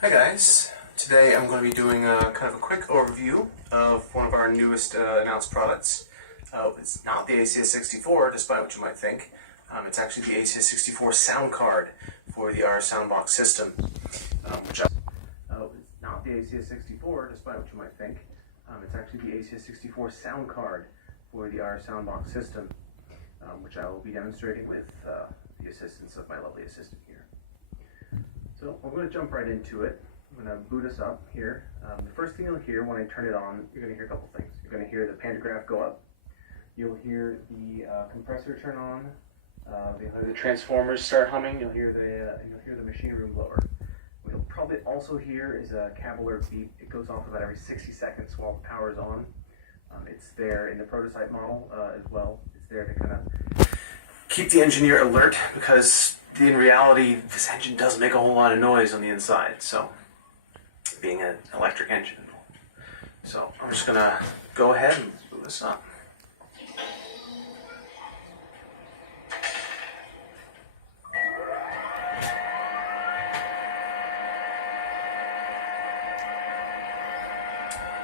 Hi guys, today I'm going to be doing kind of a quick overview of one of our newest announced products. It's not the ACS64, despite what you might think. It's actually the ACS64 sound card for the RF Soundbox system. It's not the ACS64, despite what you might think. It's actually the ACS64 sound card for the RF Soundbox system, which I will be demonstrating with the assistance of my lovely assistant here. So I'm going to jump right into it. I'm going to boot us up here. The first thing you'll hear when I turn it on, you're going to hear a couple things. You're going to hear the pantograph go up. You'll hear the compressor turn on. You'll hear the transformers start humming. You'll hear the machine room blower. What you'll probably also hear is a cab alert beep. It goes off about every 60 seconds while the power is on. It's there in the prototype model as well. It's there to kind of keep the engineer alert, because in reality, this engine does make a whole lot of noise on the inside, so being an electric engine. So I'm just going to go ahead and boot this up.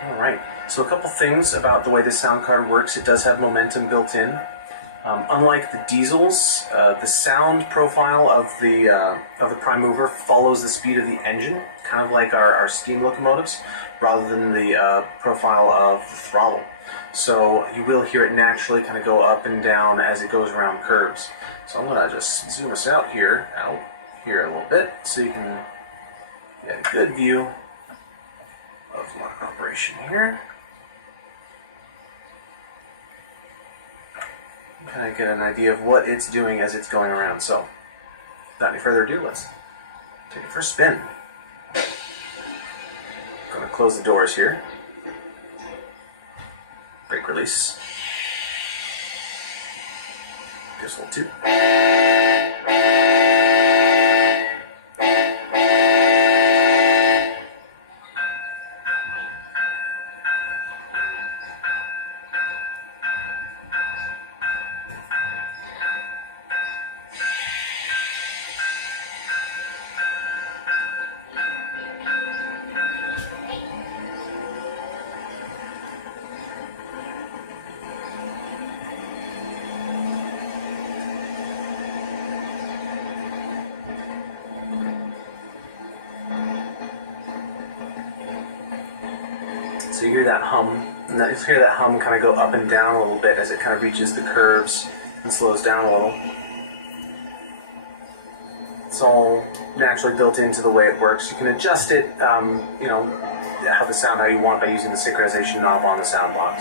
Alright, so a couple things about the way this sound card works. It does have momentum built in. Unlike the diesels, the sound profile of the prime mover follows the speed of the engine, kind of like our steam locomotives, rather than the profile of the throttle. So you will hear it naturally kind of go up and down as it goes around curves. So I'm going to just zoom us out here a little bit, so you can get a good view of my operation here. Kind of get an idea of what it's doing as it's going around. So, without any further ado, let's take it for a spin. Going to close the doors here. Brake release. Pistol 2. So you hear that hum, and you hear that hum kind of go up and down a little bit as it kind of reaches the curves and slows down a little. It's all naturally built into the way it works. You can adjust it, how the sound how you want by using the synchronization knob on the sound box.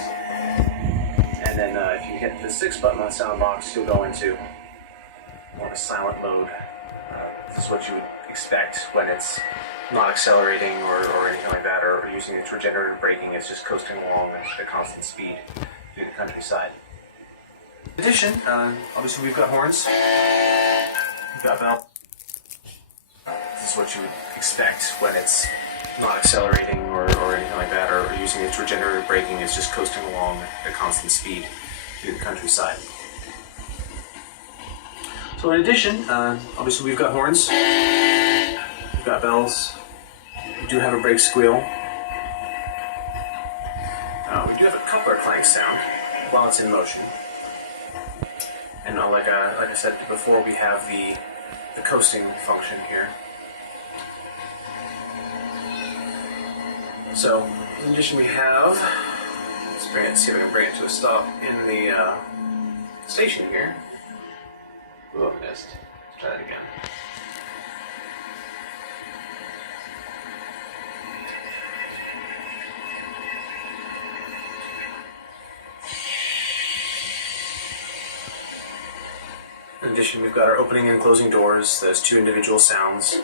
And then if you hit the 6 button on the sound box, you'll go into more of a silent mode. This is what you would expect when it's not accelerating or anything like that, or using its regenerative braking. It's just coasting along at a constant speed through the countryside. In addition, obviously we've got horns, we've got bell. This is what you would expect when it's not accelerating or anything like that, or using its regenerative braking. It's just coasting along at a constant speed through the countryside. So in addition, obviously we've got horns, we've got bells, we do have a brake squeal, we do have a coupler clank sound while it's in motion, and like I said before, we have the coasting function here. So in addition we have, see if I can bring it to a stop in the station here. Oh, I missed. Let's try that again. In addition, we've got our opening and closing doors. Those 2 individual sounds.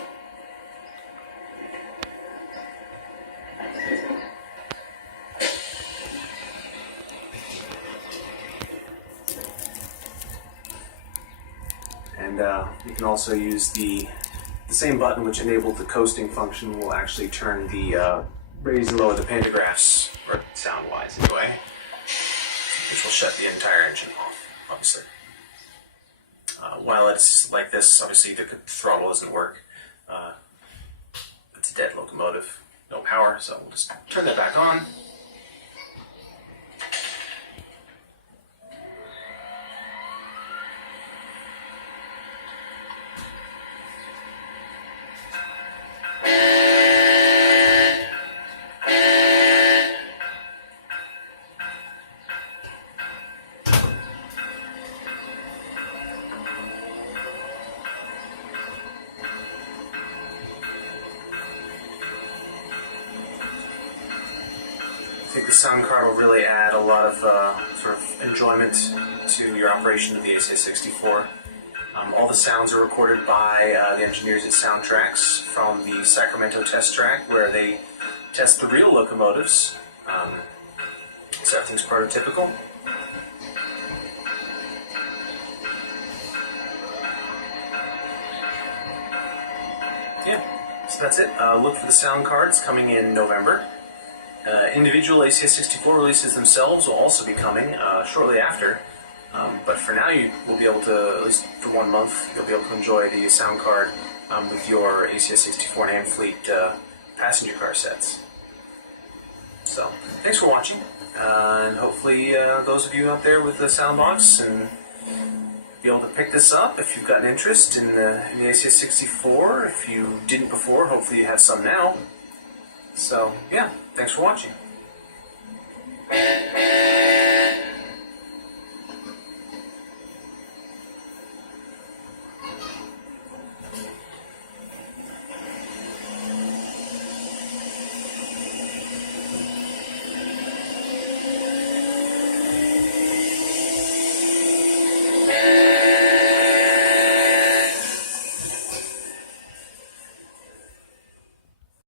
And you can also use the same button which enabled the coasting function will actually turn the raise and lower the pantographs, or sound-wise anyway, which will shut the entire engine off, obviously. While it's like this, obviously the throttle doesn't work. It's dead locomotive, no power, so we'll just turn that back on. I think the sound card will really add a lot of sort of enjoyment to your operation of the ACS 64. All the sounds are recorded by the engineers at Soundtracks from the Sacramento test track where they test the real locomotives. So everything's prototypical. Yeah, so that's it. Look for the sound cards coming in November. Individual ACS 64 releases themselves will also be coming shortly after, but for now you will be able to, at least for 1 month, you'll be able to enjoy the sound card with your ACS 64 and Amfleet passenger car sets. So, thanks for watching, and hopefully those of you out there with the sound box and be able to pick this up if you've got an interest in the ACS 64. If you didn't before, hopefully you have some now. So, yeah, thanks for watching.